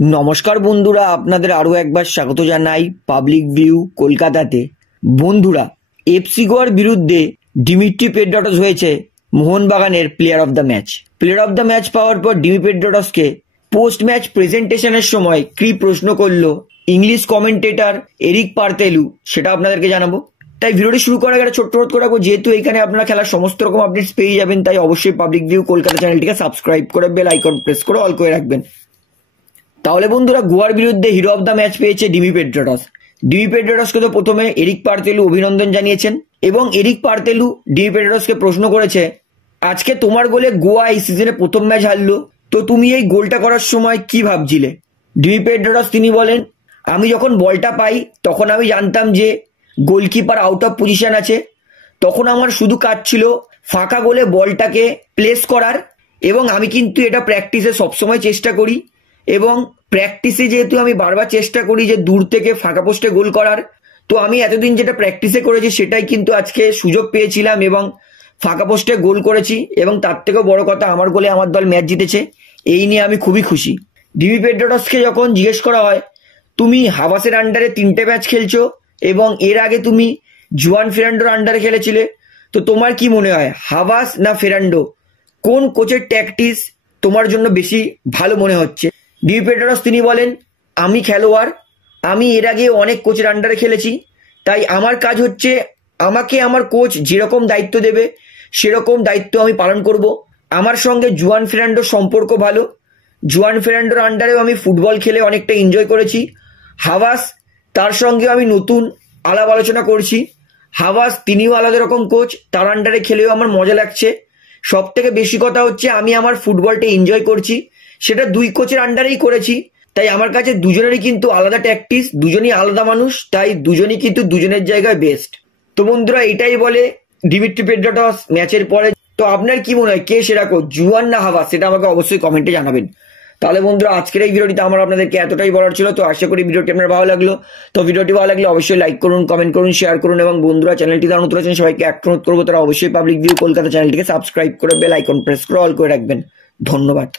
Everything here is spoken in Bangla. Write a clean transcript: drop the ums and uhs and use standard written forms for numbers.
নমস্কার বন্ধুরা, আপনাদের আরও একবার স্বাগত জানাই পাবলিক ভিউ কলকাতাতে। বন্ধুরা, এফসি গোয়ার বিরুদ্ধে ডিমিট্রি পেড্রাটস হয়েছে মোহনবাগানের player of the match. Player of the match পাওয়ার পর ডিমি পেড্রাটসকে পোস্ট ম্যাচ প্রেজেন্টেশনের সময় কি প্রশ্ন করলো ইংলিশ কমেন্টেটর এরিক পার্তেলু, সেটা আপনাদেরকে জানাবো। তাই ভিডিওটি শুরু করার আগে ছোট্ট করে রাখবো, যেহেতু এখানে আপনারা খেলার সমস্ত রকম আপডেটস পেয়ে যাবেন, তাই অবশ্যই পাবলিক ভিউ কলকাতা চ্যানেলটিকে সাবস্ক্রাইব করে বেল আইকন প্রেস করে অল করে রাখবেন। তাহলে বন্ধুরা, গোয়ার বিরুদ্ধে হিরো অফ দ্য ম্যাচ পেয়েছে ডিমি পেড্রাটস। ডিমি পেড্রাটসকে তো প্রথমে এরিক পার্তেলু অভিনন্দন জানিয়েছেন এবং এরিক পার্তেলু ডিমি পেড্রাটসকে প্রশ্ন করেছে, আজকে তোমার গোলে গোয়া এই সিজনে প্রথম ম্যাচ হারলো, তো তুমি এই গোলটা করার সময় কি ভাবছিলে? ডিমি পেড্রাটস তিনি বলেন, আমি যখন বলটা পাই তখন আমি জানতাম যে গোলকিপার আউট অফ পজিশন আছে, তখন আমার শুধু কাজ ছিল ফাঁকা গোলে বলটাকে প্লেস করার, এবং আমি কিন্তু এটা প্র্যাকটিসে সবসময় চেষ্টা করি, এবং প্র্যাকটিসে যেহেতু আমি বারবার চেষ্টা করি যে দূর থেকে ফাঁকা পোস্টে গোল করার, তো আমি এতদিন যেটা প্র্যাকটিসে করেছি সেটাই কিন্তু আজকে সুযোগ পেয়েছিলাম এবং ফাঁকা পোস্টে গোল করেছি, এবং তার থেকেও বড় কথা আমার গোলে আমার দল ম্যাচ জিতেছে। এই নিয়ে আমি খুবই খুশি। ডিমি পেড্রাটসকে যখন জিজ্ঞেস করা হয়, তুমি হাভাসের আন্ডারে 3টে ম্যাচ খেলছো এবং এর আগে তুমি জুয়ান ফেরান্ডোর আন্ডারে খেলেছিলে, তো তোমার কি মনে হয় হাভাস না ফেরান্ডো, কোন কোচের ট্যাকটিক্স তোমার জন্য বেশি ভালো মনে হচ্ছে? ডিমি পেড্রাটস তিনি বলেন, আমি খেলোয়াড়, আমি এর আগে অনেক কোচের আন্ডারে খেলেছি, তাই আমার কাজ হচ্ছে আমাকে আমার কোচ যেরকম দায়িত্ব দেবে সেরকম দায়িত্ব আমি পালন করব। আমার সঙ্গে জুয়ান ফেরান্ডোর সম্পর্ক ভালো, জুয়ান ফেরান্ডোর আন্ডারেও আমি ফুটবল খেলে অনেকটা এনজয় করেছি। হাভাস, তার সঙ্গে আমি নতুন আলাপ আলোচনা করছি। হাভাস তিনিও আলাদা রকম কোচ, তার আন্ডারে খেলেও আমার মজা লাগছে। সব থেকে বেশি কথা হচ্ছে আমি আমার ফুটবলটা এনজয় করছি, সেটা দুই কোচের আন্ডারেই করেছি, তাই আমার কাছে দুজনেরই কিন্তু আলাদা ট্যাকটিক্স, দুজনই আলাদা মানুষ, তাই দুজনই কিন্তু দুজনের জায়গায় বেস্ট। তো বন্ধুরা, এটাই বলে ডিমিট্রি পেড্রাটস ম্যাচের পরে। তো আপনার কি মনে হয় কে সেরা কোচ, জুয়ান না হাভাস, সেটা আমাকে অবশ্যই কমেন্টে জানাবেন। তাহলে বন্ধুরা, আজকের এই ভিডিওটিতে আমার আপনাদেরকে এতটাই বলার ছিল। তো আশা করি ভিডিওটি আপনার ভালো লাগলো। তো ভিডিওটি ভালো লাগলে অবশ্যই লাইক করুন, কমেন্ট করুন, শেয়ার করুন, এবং বন্ধুরা চ্যানেলটি যারা নতুন আছেন সবাইকে একটা অনুরোধ করবো, তারা অবশ্যই পাবলিক ভিউ কলকাতা চ্যানেলটিকে সাবস্ক্রাইব করে বেল আইকন প্রেস করে অল করে রাখবেন। ধন্যবাদ।